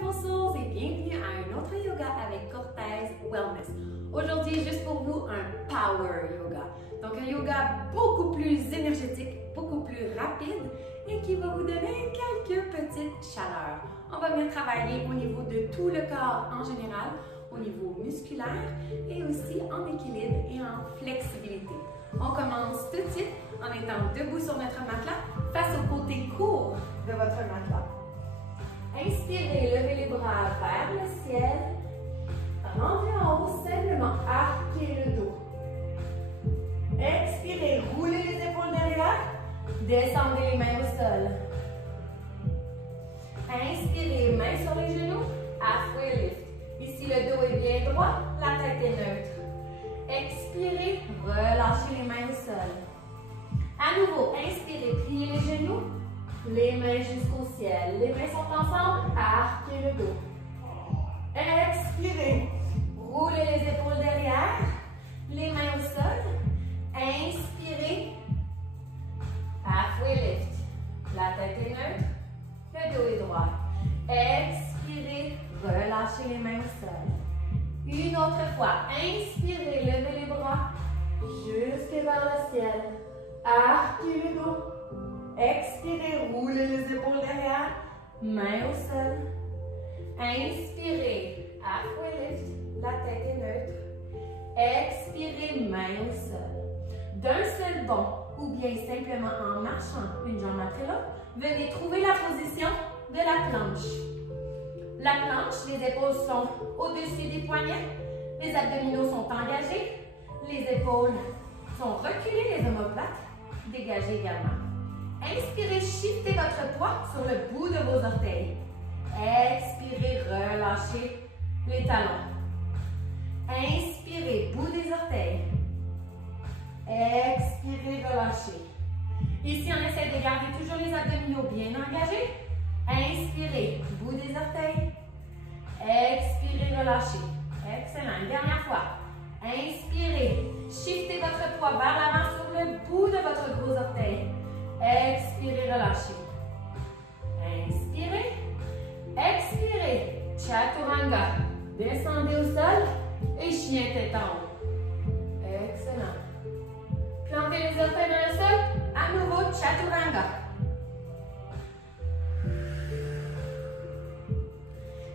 beautiful souls et bienvenue à un autre yoga avec Cortez Wellness. Aujourd'hui, juste pour vous, un power yoga. Donc un yoga beaucoup plus énergétique, beaucoup plus rapide et qui va vous donner quelques petites chaleurs. On va venir travailler au niveau de tout le corps en général, au niveau musculaire et aussi en équilibre et en flexibilité. On commence tout de suite en étant debout sur notre matelas face au côté court de votre matelas. Inspirez, levez les bras vers le ciel. Rentrez en haut, simplement arquez le dos. Expirez, roulez les épaules derrière. Descendez les mains au sol. Inspirez, mains sur les genoux, halfway lift. Ici, le dos est bien droit, la tête est neutre. Expirez, relâchez les mains au sol. À nouveau, inspirez, pliez les genoux, les mains jusqu'au ciel. Les mains sont ensemble, arquez le dos. Expirez, roulez les épaules derrière, les mains au sol. Inspirez, halfway lift. La tête est neutre, le dos est droit. Expirez, relâchez les mains au sol. Une autre fois, inspirez, levez les bras jusque vers le ciel. Arquez le dos. Expirez, roulez les épaules derrière, mains au sol. Inspirez, halfway lift, la tête est neutre. Expirez, mains au sol. D'un seul bond, ou bien simplement en marchant une jambe après l'autre, venez trouver la position de la planche. La planche, les épaules sont au-dessus des poignets, les abdominaux sont engagés, les épaules sont reculées, les omoplates dégagées également. Inspirez, shiftez votre poids sur le bout de vos orteils. Expirez, relâchez les talons. Inspirez, bout des orteils. Expirez, relâchez. Ici, on essaie de garder toujours les abdominaux bien engagés. Inspirez, bout des orteils. Expirez, relâchez. Excellent. Une dernière fois. Inspirez, shiftez votre poids vers l'avant sur le bout de votre gros orteil. Expirez, relâchez. Inspirez. Expirez. Chaturanga. Descendez au sol et chien tête en haut. Excellent. Plantez les orteils dans le sol. À nouveau, Chaturanga.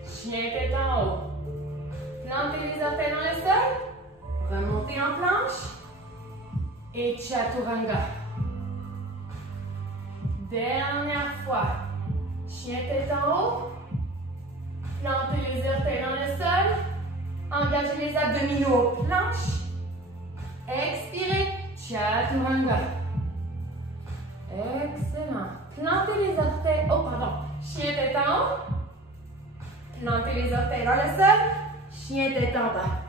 Chien tête en haut. Plantez les orteils dans le sol. Remontez en planche. Et Chaturanga. Dernière fois. Chien tête en haut. Plantez les orteils dans le sol. Engagez les abdominaux. Planche. Expirez. Chaturanga. Excellent. Plantez les orteils. Oh, pardon. Chien tête en haut. Plantez les orteils dans le sol. Chien tête en bas.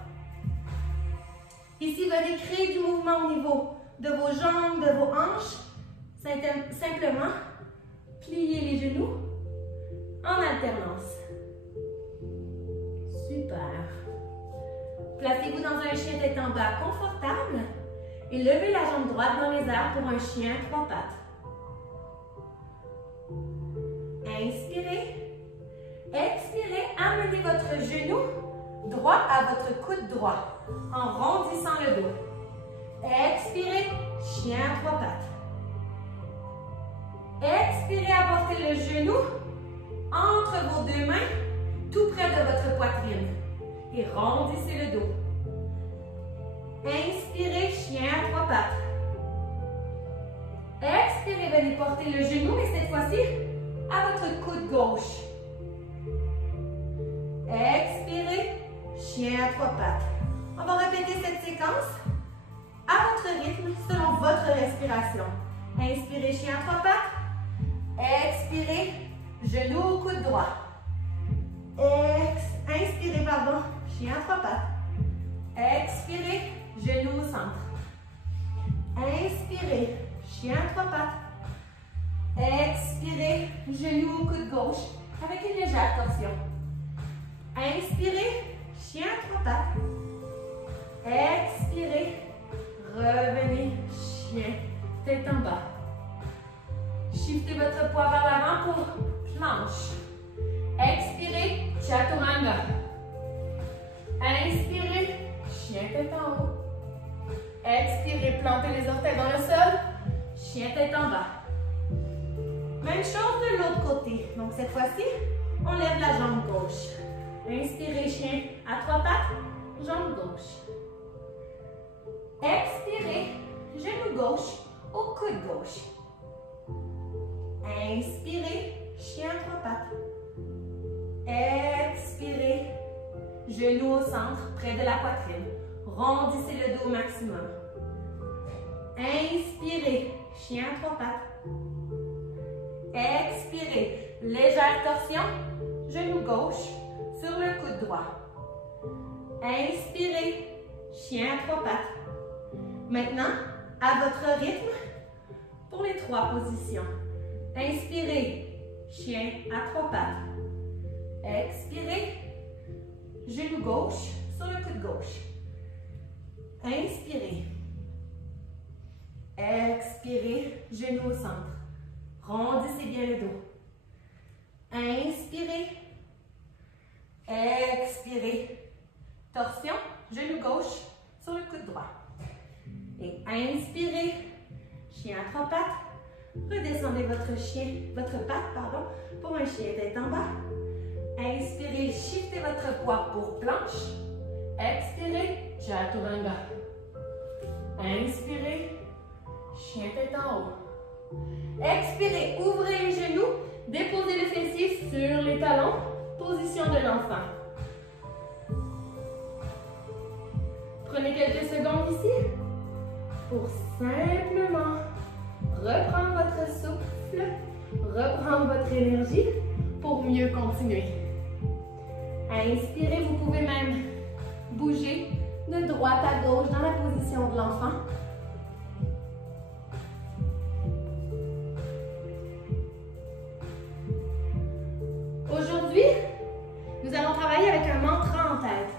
Ici, venez créer du mouvement au niveau de vos jambes, de vos hanches. Simplement, pliez les genoux en alternance. Super. Placez-vous dans un chien tête en bas confortable et levez la jambe droite dans les airs pour un chien à trois pattes. Inspirez. Expirez, amenez votre genou droit à votre coude droit en rondissant le dos. Expirez, chien à trois pattes. Expirez, apportez le genou entre vos deux mains, tout près de votre poitrine et rondissez le dos. Inspirez, chien à trois pattes. Expirez, venez porter le genou, mais cette fois-ci à votre coude gauche. Expirez, chien à trois pattes. On va répéter cette séquence à votre rythme, selon votre respiration. Inspirez, chien à trois pattes. Expirez, genou au coude droit. Inspirez, pardon, chien à trois pattes. Expirez, genou au centre. Inspirez, chien à trois pattes. Expirez, genou au coude gauche avec une légère torsion. Inspirez, chien à trois pattes. Expirez, revenez, chien, tête en bas. Shiftez votre poids vers l'avant pour planche. Expirez, Chaturanga. Inspirez, chien tête en haut. Expirez, plantez les orteils dans le sol. Chien tête en bas. Même chose de l'autre côté. Donc cette fois-ci, on lève la jambe gauche. Inspirez, chien à 3 pattes, jambe gauche. Expirez, genou gauche au coude gauche. Inspirez, chien à 3 pattes. Expirez, genou au centre, près de la poitrine. Rondissez le dos au maximum. Inspirez, chien à 3 pattes. Expirez, légère torsion, genou gauche sur le coude droit. Inspirez, chien à 3 pattes. Maintenant, à votre rythme, pour les 3 positions. Inspirez, chien à 3 pattes. Expirez, genou gauche sur le coude gauche. Inspirez. Expirez, genou au centre. Rondissez bien le dos. Inspirez. Expirez. Torsion, genou gauche sur le coude droit. Et inspirez, chien à 3 pattes. Redescendez votre patte, pour un chien tête en bas. Inspirez, shiftez votre poids pour planche. Expirez, chaturanga. Inspirez, chien tête en haut. Expirez, ouvrez les genoux, déposez le fessier sur les talons, position de l'enfant. Prenez quelques secondes ici pour simplement reprendre votre souffle, reprendre votre énergie pour mieux continuer. Inspirez, vous pouvez même bouger de droite à gauche dans la position de l'enfant. Aujourd'hui, nous allons travailler avec un mantra en tête.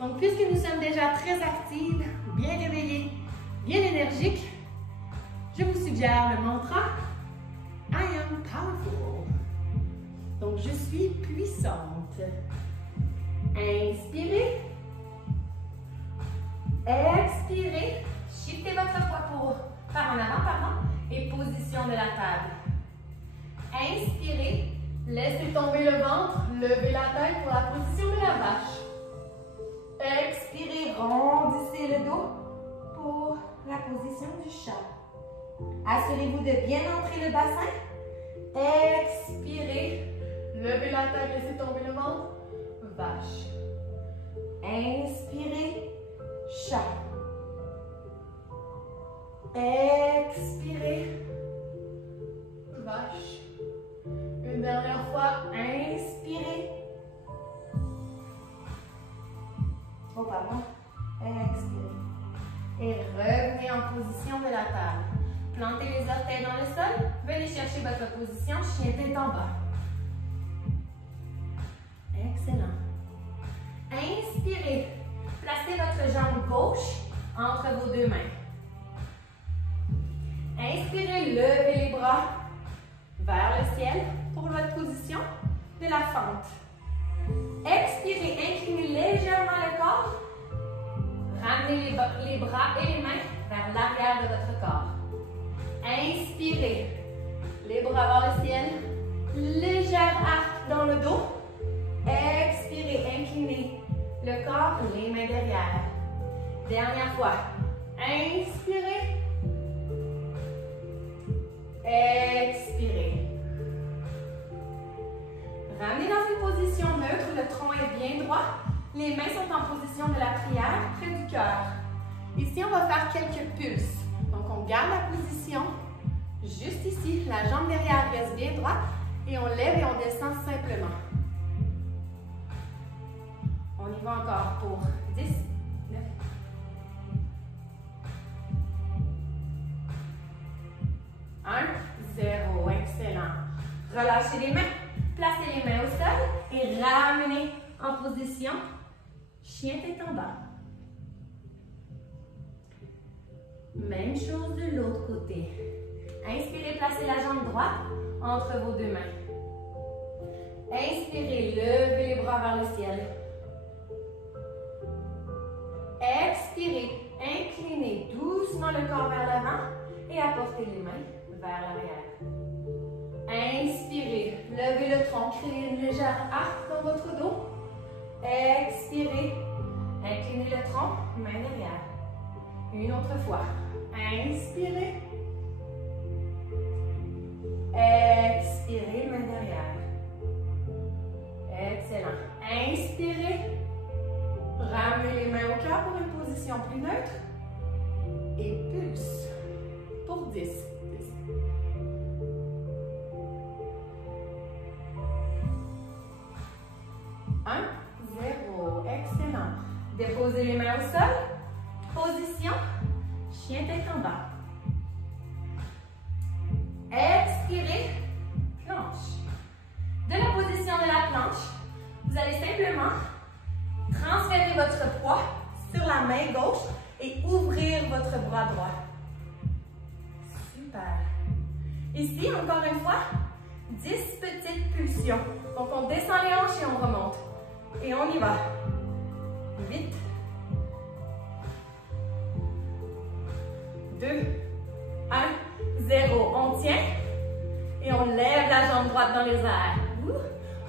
Donc, puisque nous sommes déjà très actifs, bien réveillés, bien énergiques, je vous suggère le mantra I am powerful. Donc, je suis puissante. Inspirez. Expirez. Shiftez votre poids par en avant, et position de la table. Inspirez. Laissez tomber le ventre, levez la tête pour la position de la vache. Expirez, rondissez le dos pour la position du chat. Assurez-vous de bien entrer le bassin. Expirez, levez la tête, laissez tomber le ventre, vache. Inspirez, chat. Expirez, vache. Une dernière fois, inspirez. Oh, pardon. Expirez. Et revenez en position de la table. Plantez les orteils dans le sol. Venez chercher votre position, chien tête en bas. Excellent. Inspirez. Placez votre jambe gauche entre vos 2 mains. Inspirez, levez les bras vers le ciel pour votre position de la fente. Expirez, inclinez légèrement le corps. Ramenez les bras et les mains vers l'arrière de votre corps. Inspirez, les bras vers le ciel. Légère arc dans le dos. Expirez, inclinez le corps, les mains derrière. Dernière fois. Inspirez. Expirez. Ramenez dans une position neutre, le tronc est bien droit. Les mains sont en position de la prière, près du cœur. Ici, on va faire quelques pulses. Donc, on garde la position juste ici. La jambe derrière reste bien droite et on lève et on descend simplement. On y va encore pour 10, 9. Un, 0. Excellent. Relâchez les mains. Placez les mains au sol et ramenez en position chien tête en bas. Même chose de l'autre côté. Inspirez, placez la jambe droite entre vos 2 mains. Inspirez, levez les bras vers le ciel. Expirez, inclinez doucement le corps vers l'avant et apportez les mains vers l'arrière. Inspirez, levez le tronc, créez une légère arc dans votre dos. Expirez, inclinez le tronc, main derrière. Une autre fois. Inspirez. Expirez, main derrière. Excellent. Inspirez. Ramenez les mains au cœur pour une position plus neutre. Et pulse. Pour 10. 1, 0. Excellent. Déposez les mains au sol. Position. Chien tête en bas. Expirez. Planche. De la position de la planche, vous allez simplement transférer votre poids sur la main gauche et ouvrir votre bras droit. Super. Ici, encore une fois, 10 petites pulsions. Donc, on descend les hanches et on remonte. Et on y va. 8. 2. 1. 0. On tient. Et on lève la jambe droite dans les airs.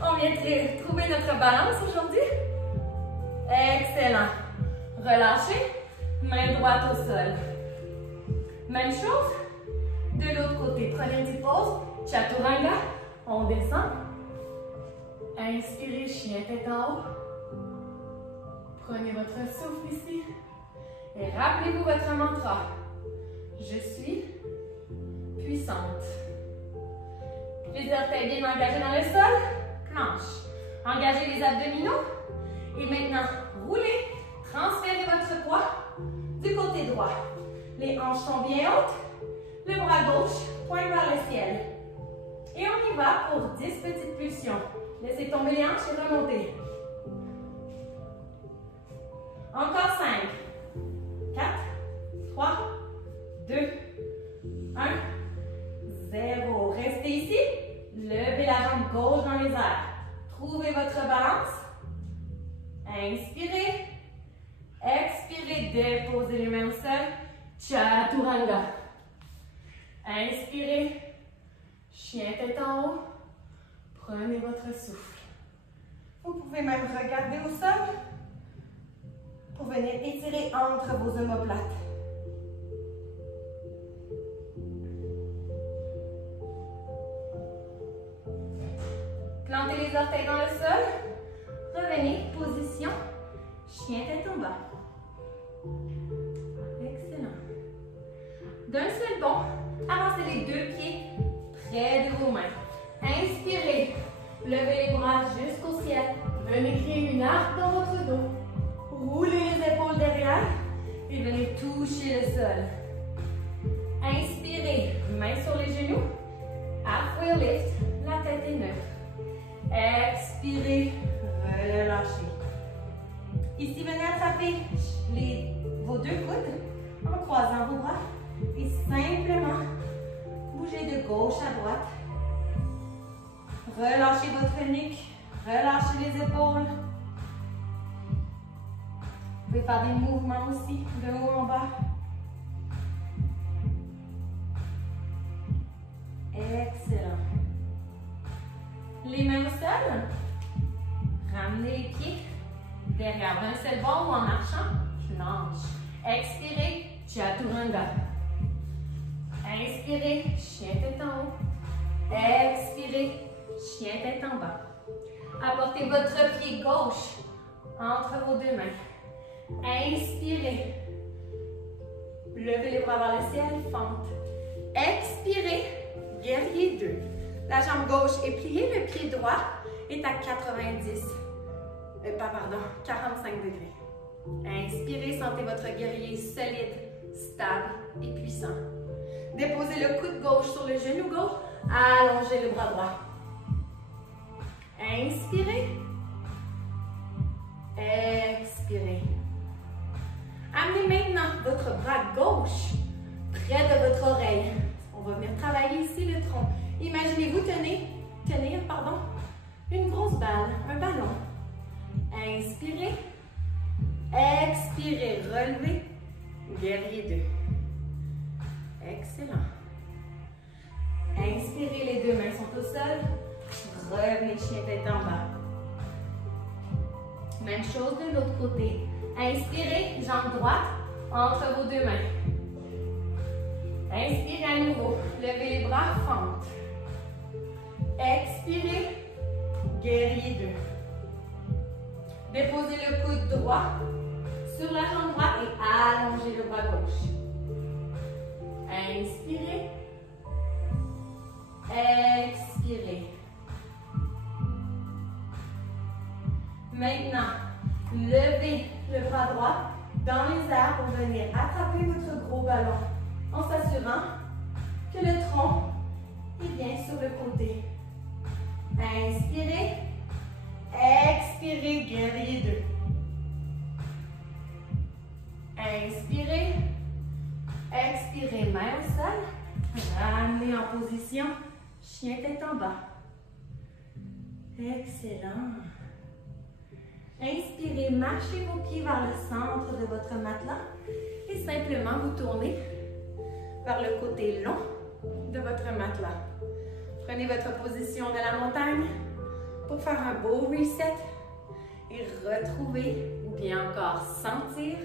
On vient de trouver notre balance aujourd'hui. Excellent. Relâchez. Main droite au sol. Même chose. De l'autre côté. Prenez une petite pause. Chaturanga. On descend. Inspirez, chien tête en haut. Prenez votre souffle ici. Et rappelez-vous votre mantra. Je suis puissante. Les orteils bien engagés dans le sol. Planche. Engagez les abdominaux. Et maintenant, roulez. Transférez votre poids du côté droit. Les hanches sont bien hautes. Le bras gauche pointe vers le ciel. Et on y va pour 10 petites pulsions. Laissez tomber les hanches et remontez. Encore 5. 4, 3, 2, 1, 0. Restez ici. Levez la jambe gauche dans les airs. Trouvez votre balance. Inspirez. Expirez. Déposez les mains au sol. Chaturanga. Inspirez. Chien tête en haut. Prenez votre souffle. Vous pouvez même regarder au sol pour venir étirer entre vos omoplates. Plantez les orteils dans le sol. Revenez, position, chien tête en bas. Excellent. D'un seul bond, avancez les deux pieds près de vos mains. Inspirez. Levez les bras jusqu'au ciel. Venez créer une arc dans votre dos. Roulez les épaules derrière et venez toucher le sol. Inspirez. Main sur les genoux. Halfway lift. La tête est neutre. Expirez. Relâchez. Ici, venez attraper vos deux coudes en croisant vos bras et simplement bougez de gauche à droite. Relâchez votre nuque, relâchez les épaules. Vous pouvez faire des mouvements aussi, de haut en bas. Excellent. Les mains au sol. Ramenez les pieds derrière d'un seul bond ou en marchant. Planche. Expirez, chaturanga. Inspirez, chien tête en haut. Expirez, chien tête en bas. Apportez votre pied gauche entre vos deux mains. Inspirez. Levez les bras vers le ciel, fente. Expirez, guerrier 2. La jambe gauche est pliée, le pied droit est à 45 degrés. Inspirez, sentez votre guerrier solide, stable et puissant. Déposez le coude gauche sur le genou gauche, allongez le bras droit. Inspirez. Expirez. Amenez maintenant votre bras gauche près de votre oreille. On va venir travailler ici le tronc. Imaginez-vous tenir une grosse Expirez, relevez. Guerrier 2. Excellent. Inspirez, les deux mains sont au sol. Revenez, chien tête en bas. Même chose de l'autre côté. Inspirez, jambe droite entre vos deux mains. Inspirez à nouveau. Levez les bras, fente. Expirez, guerrier 2. Déposez le coude droit sur la jambe droite et allongez le bras gauche. Inspirez. Expirez. Maintenant, levez le bras droit dans les airs pour venir attraper votre gros ballon en s'assurant que le tronc est bien sur le côté. Inspirez. Expirez, guerrier 2. Inspirez. Expirez, main au sol. Ramenez en position. Chien tête en bas. Excellent. Inspirez, marchez vos pieds vers le centre de votre matelas et simplement vous tournez vers le côté long de votre matelas. Prenez votre position de la montagne pour faire un beau reset et retrouver ou bien encore sentir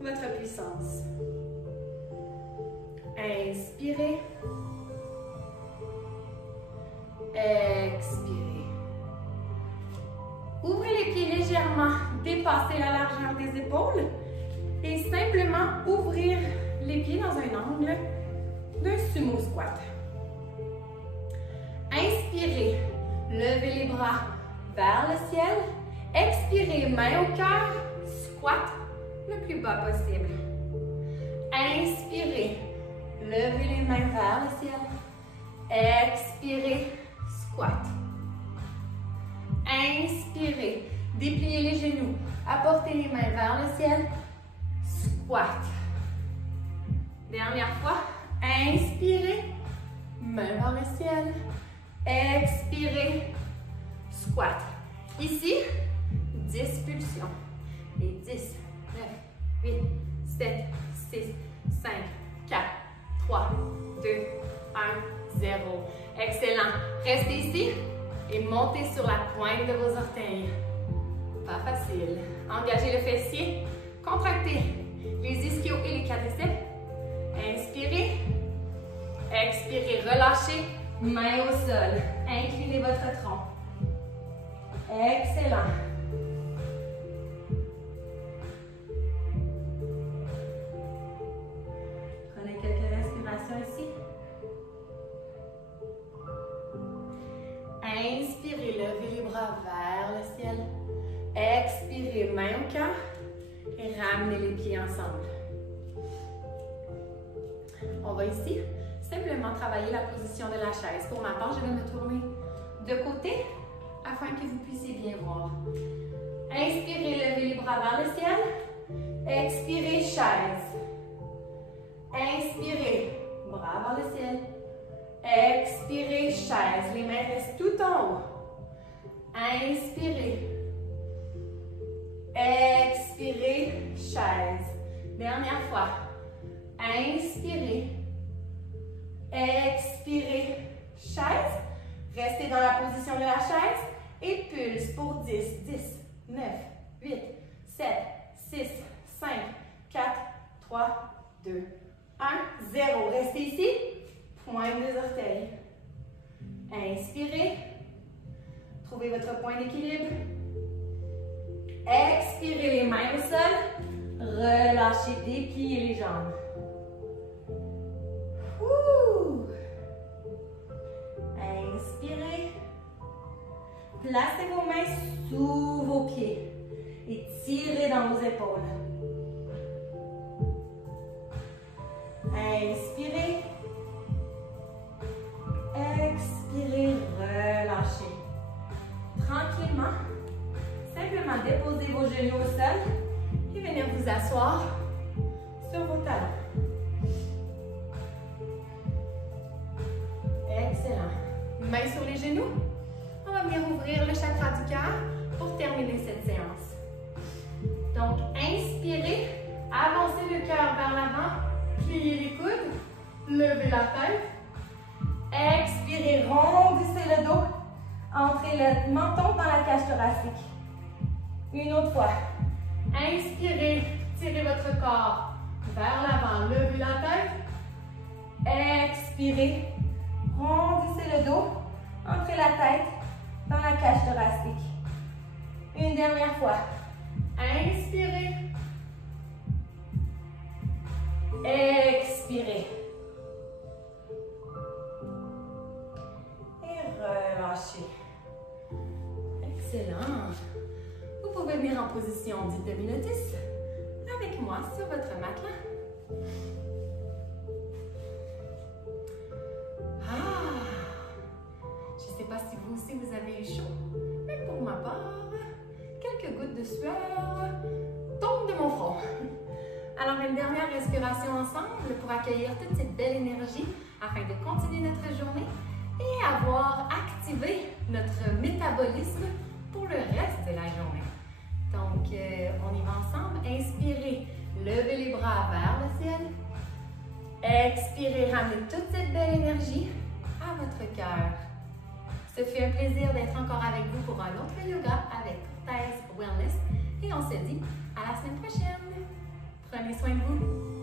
votre puissance. Inspirez. Expirez. Ouvrez les pieds légèrement, dépassez la largeur des épaules et simplement ouvrir les pieds dans un angle d'un sumo squat. Inspirez, levez les bras vers le ciel. Expirez, main au cœur, squat le plus bas possible. Inspirez, levez les mains vers le ciel. Expirez, squat. Inspirez, dépliez les genoux, apportez les mains vers le ciel, squat. Dernière fois, inspirez, main vers le ciel, expirez, squat. Ici, 10 pulsions. Et 10, 9, 8, 7, 6, 5, 4, 3, 2, 1, 0. Excellent. Restez ici. Et montez sur la pointe de vos orteils. Pas facile. Engagez le fessier. Contractez les ischios et les quadriceps. Inspirez. Expirez. Relâchez. Main au sol. Inclinez votre tronc. Excellent. Prenez quelques respirations ici. Inspirez, levez les bras vers le ciel. Expirez, main au cœur et ramenez les pieds ensemble. On va ici simplement travailler la position de la chaise. Pour ma part, je vais me tourner de côté afin que vous puissiez bien voir. Inspirez, levez les bras vers le ciel. Expirez, chaise. Inspirez, bras vers le ciel. Expirez, chaise. Les mains restent tout en haut. Inspirez. Expirez, chaise. Dernière fois. Inspirez. Expirez, chaise. Restez dans la position de la chaise et pulse pour 10, 10, 9, 8, 7, 6, 5, 4, 3, 2, 1, 0. Restez ici. Pointe des orteils. Inspirez. Trouvez votre point d'équilibre. Expirez, les mains au sol. Relâchez, dépliez les jambes. Ouh. Inspirez. Placez vos mains sous vos pieds et tirez dans vos épaules. Inspirez. Expirez, relâchez. Tranquillement, simplement déposez vos genoux au sol et venez vous asseoir sur vos talons. Excellent. Mains sur les genoux. On va venir ouvrir le chakra du cœur pour terminer cette séance. Donc, inspirez. Avancez le cœur vers l'avant. Pliez les coudes. Levez la tête. Expirez, rondissez le dos. Entrez le menton dans la cage thoracique. Une autre fois. Inspirez, tirez votre corps vers l'avant. Levez la tête. Expirez, rondissez le dos. Entrez la tête dans la cage thoracique. Une dernière fois. Inspirez. Expirez. Et relâchez. Excellent. Vous pouvez venir en position dite de Pilates avec moi sur votre matelas. Je ne sais pas si vous aussi vous avez eu chaud, mais pour ma part, quelques gouttes de sueur tombent de mon front. Alors, une dernière respiration ensemble pour accueillir toute cette belle énergie afin de continuer notre journée et avoir activé notre métabolisme pour le reste de la journée. Donc, on y va ensemble. Inspirez, levez les bras vers le ciel. Expirez, ramenez toute cette belle énergie à votre cœur. Ce fut un plaisir d'être encore avec vous pour un autre yoga avec Cortez Wellness et on se dit à la semaine prochaine. Prenez soin de vous.